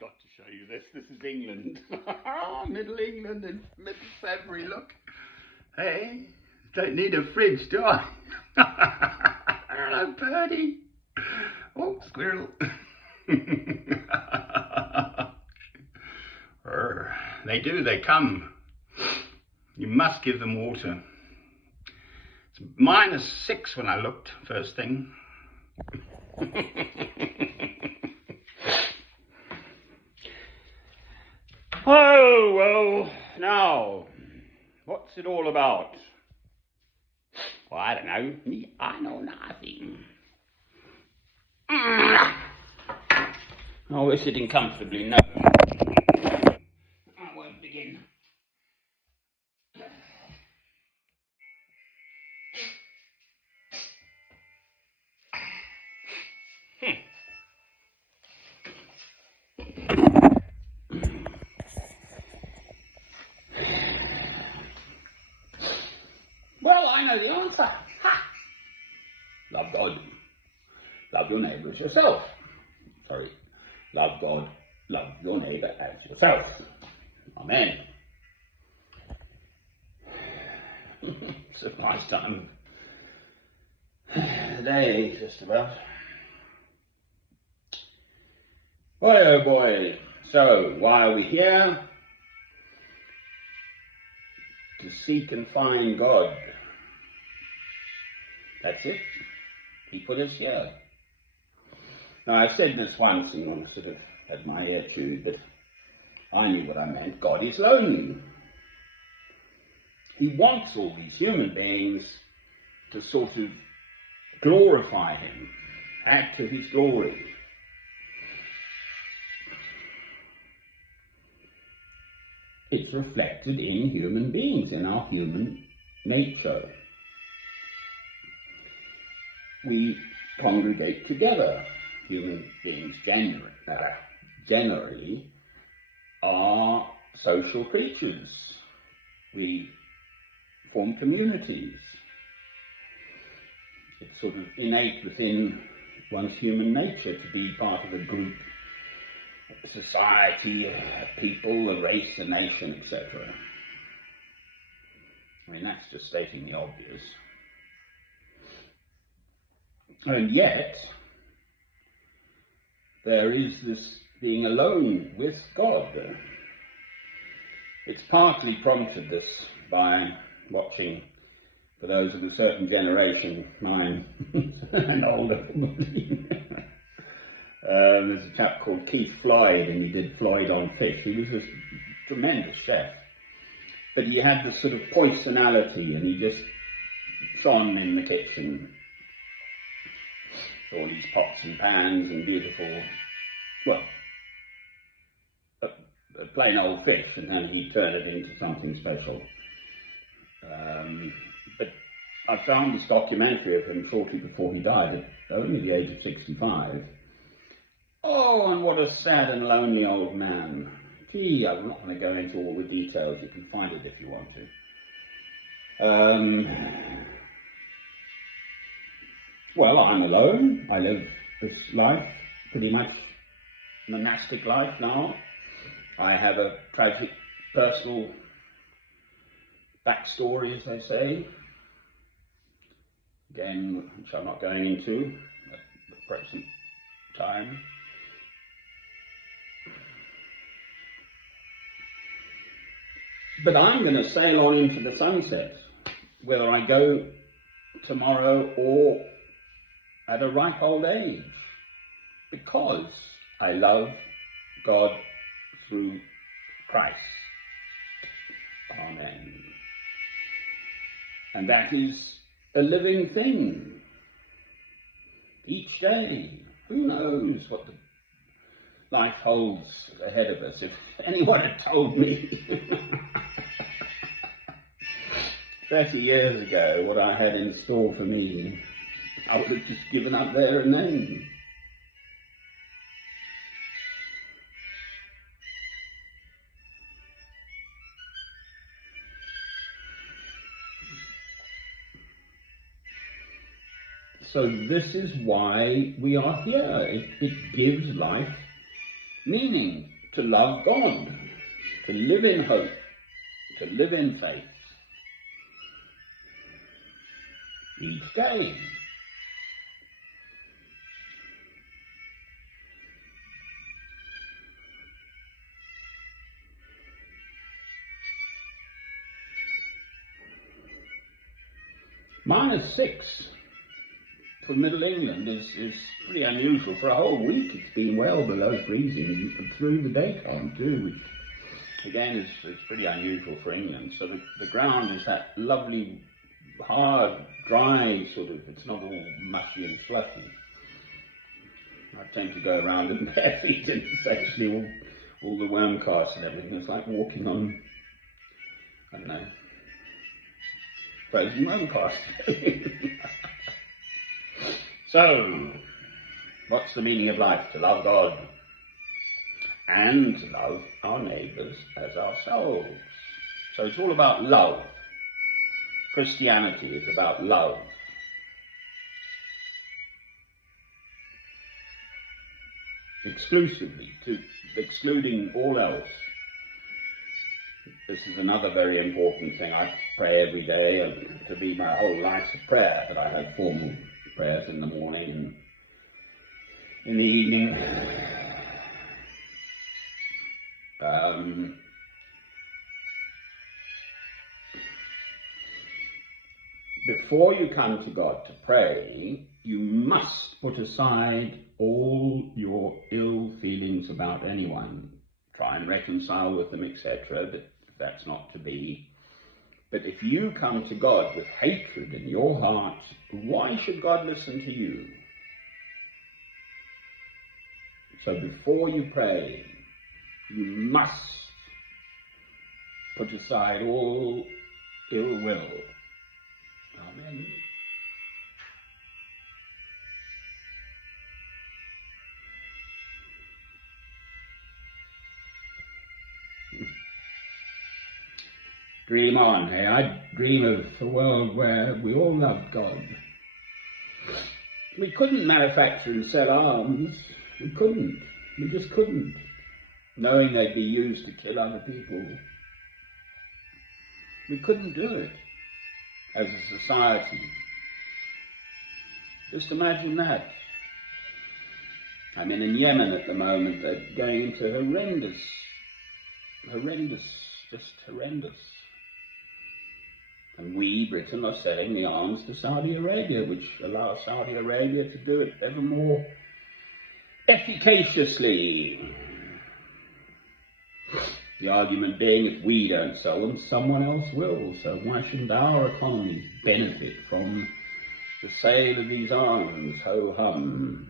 got to show you this. This is England. Middle England in mid-February, look. Hey, don't need a fridge, do I? Hello, birdie. Oh, squirrel. They do, they come. You must give them water. It's -6 when I looked, first thing. Oh, well, now, what's it all about? Well, I don't know. Me, I know nothing. Oh, we're sitting comfortably. No, I won't begin. Well, I know the answer. Ha! Love God. Love your neighbour as yourself. Sorry. Love God. Love your neighbour as yourself. Amen. It's a nice time of the day, just about. Boy, oh boy. So, why are we here? To seek and find God. That's it. He put us here. Now, I've said this once and I sort of had my ear chewed, but I knew what I meant. God is lonely. He wants all these human beings to sort of glorify him, add to his glory. It's reflected in human beings, in our human nature. We congregate together. Human beings generally are social creatures. We form communities. It's sort of innate within one's human nature to be part of a group, a society, a people, a race, a nation, etc. I mean, that's just stating the obvious. And yet, there is this being alone with God. It's partly prompted this by watching, for those of a certain generation, mine and older, there's a chap called Keith Floyd, and he did Floyd on Fish. He was a tremendous chef, but he had this sort of poisonality, and he just shone in the kitchen. All these pots and pans and beautiful, well, a plain old fish, and then he turned it into something special. But I found this documentary of him shortly before he died, at only the age of 65. Oh, and what a sad and lonely old man. Gee, I'm not going to go into all the details. You can find it if you want to. Well, I'm alone. I live this life, pretty much monastic life now. I have a tragic personal backstory, as they say. Again, which I'm not going into at the present time. But I'm going to sail on into the sunset, whether I go tomorrow or at a ripe old age, because I love God through Christ. Amen. And that is a living thing. Each day, who knows what the life holds ahead of us. If anyone had told me 30 years ago what I had in store for me, I would have just given up there and then. So this is why we are here. It gives life meaning to love God, to live in hope, to live in faith each day. -6 for Middle England is pretty unusual. For a whole week it's been well below freezing through the daytime too, which again is pretty unusual for England. So the ground is that lovely, hard, dry sort of, it's not all mushy and fluffy. I tend to go around in bare feet and it's actually all the worm casts and everything. It's like walking on, I don't know, frozen worm casts. So, what's the meaning of life? To love God and to love our neighbours as ourselves. So it's all about love. Christianity is about love. Exclusively, excluding all else. This is another very important thing. I pray every day, and to be my whole life's a prayer, that I have formal prayers in the morning and in the evening. Before you come to God to pray, you must put aside all your ill feelings about anyone. Try and reconcile with them, etc. That's not to be. But if you come to God with hatred in your heart, why should God listen to you? So before you pray, you must put aside all ill will. Amen. Dream on, hey? I dream of a world where we all loved God. We couldn't manufacture and sell arms. We couldn't. We just couldn't. Knowing they'd be used to kill other people. We couldn't do it as a society. Just imagine that. I mean, in Yemen at the moment, they're going into horrendous. And we, Britain, are selling the arms to Saudi Arabia, which allows Saudi Arabia to do it ever more efficaciously. The argument being, if we don't sell them, someone else will. So why shouldn't our economies benefit from the sale of these arms? Ho hum.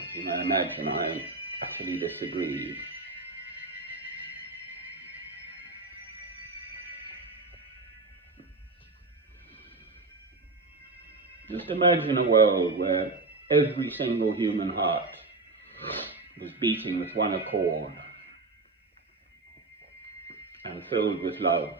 As you may imagine, I utterly disagree. Just imagine a world where every single human heart was beating with one accord and filled with love.